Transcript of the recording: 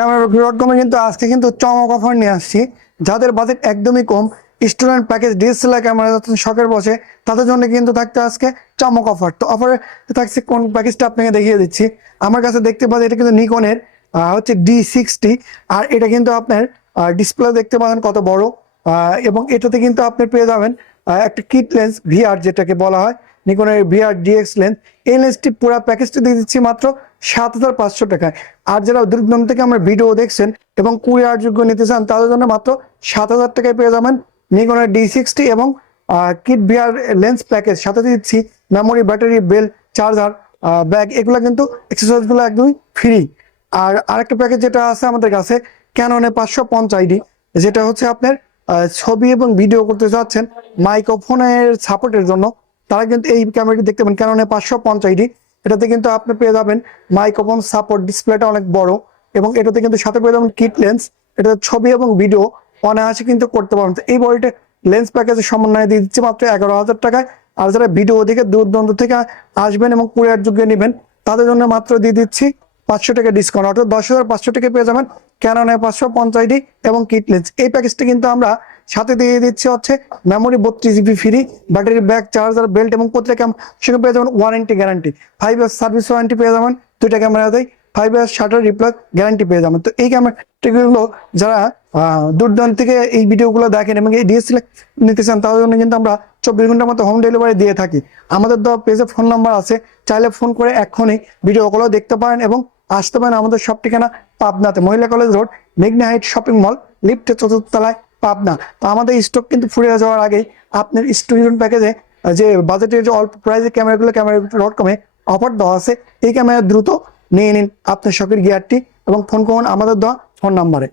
ক্যামেরা.কমে কিন্তু আজকে কিন্তু চমক অফার নিয়ে আসছি। যাদের বাজেট একদমই কম, স্টুডেন্ট প্যাকেজ ডিএসএলআর ক্যামেরা যাচ্ছেন শখের বসে, তাদের জন্য কিন্তু থাকতে আজকে চমক অফার। তো অফারে থাকছে কোন প্যাকেজটা আপনাকে দেখিয়ে দিচ্ছি। আমার কাছে দেখতে পাচ্ছেন এটা কিন্তু নিকনের হচ্ছে D60, আর এটা কিন্তু আপনার ডিসপ্লে দেখতে পাবেন কত বড়, এবং এটাতে কিন্তু আপনি পেয়ে যাবেন একটা কিট লেন্স ভিআর, যেটাকে বলা হয় নিকনের ভিআর ডিএক্স লেন্স। এই লেন্সটি পুরো প্যাকেজটি দিয়ে দিচ্ছি মাত্র 7,500 টাকায়। আর যারা দূরদূরান্ত থেকে আমার ভিডিও দেখছেন এবং কুরিয়ার যোগ্য নিতে চান, তাদের জন্য মাত্র 7,000 টাকায় পেয়ে যাবেন নিকনের D60 এবং কিট ভিআর লেন্স প্যাকেজ। সাথে দিচ্ছি মেমোরি, ব্যাটারি, বেল, চার্জার, ব্যাগ, এগুলো কিন্তু এক্সেসরিজগুলো একদমই ফ্রি। আর আরেকটা প্যাকেজ যেটা আছে আমাদের কাছে, ক্যাননে 550D, যেটা হচ্ছে আপনার ছবি এবং ভিডিও করতে চাচ্ছেন মাইক্রোফোনের সাপোর্টের জন্য, তারা কিন্তু এই ক্যামেরাটি দেখতে পাবেন ক্যাননে 550D। এটাতে কিন্তু আপনি পেয়ে যাবেন মাইক্রোফোন সাপোর্ট, ডিসপ্লেটা অনেক বড়, এবং এটাতে কিন্তু সাথে পেয়ে যাবেন কিট লেন্স। এটাতে ছবি এবং ভিডিও অনায়াসে কিন্তু করতে পারবেন। তো এই বডিটা লেন্স প্যাকেজের সমন্বয়ে দিয়ে দিচ্ছে মাত্র 11,000 টাকায়। আর যারা ভিডিও থেকে দূর দূরান্ত থেকে আসবেন এবং কুরিয়ার যোগ্য নেবেন, তাদের জন্য মাত্র দিয়ে দিচ্ছি 500 টাকা ডিসকাউন্ট, অর্থাৎ 10,500 টাকা পেয়ে যাবেন ক্যাননে 550D এবং কিট লেন্স। এই প্যাকেজটি কিন্তু আমরা সাথে দিয়ে দিচ্ছি হচ্ছে memory 32GB free, battery, bag, charger, belt, এবং প্রত্যেক সেখানে পেয়ে যাবেন warranty guarantee, 5 years service warranty পেয়ে যাবেন। দুইটা ক্যামেরাতেই 5 ইয়ার্স শাটার রিপ্লেস গ্যারান্টি পেয়ে যাবেন। তো এই ক্যামেরাগুলো যারা দূর দূরান্ত থেকে এই ভিডিওগুলো দেখেন এবং এই ডিএসএলআর নিতে চান, তাদের জন্য কিন্তু আমরা 24 ঘন্টার মতো হোম ডেলিভারি দিয়ে থাকি। আমাদের দেওয়া পেজে ফোন নাম্বার আছে, চাইলে ফোন করে এক্ষুনি ভিডিওগুলো দেখতে পারেন এবং আসতে পারেন আমাদের সব ঠিকানা পাবনাতে, মহিলা কলেজ রোড, মেঘনা হাইট শপিং মল, লিফটের 4th তলায়, পাবনা। তো আমাদের স্টক কিন্তু ফুরিয়ে যাওয়ার আগেই আপনার স্টুডেন্ট প্যাকেজে যে বাজেটের যে অল্প প্রাইসে ক্যামেরাগুলো ক্যামেরা.কমে অফার দেওয়া আছে, এই ক্যামেরা দ্রুত নিয়ে নিন আপনার শখের গিয়ারটি এবং ফোন করুন আমাদের দেওয়া ফোন নাম্বারে।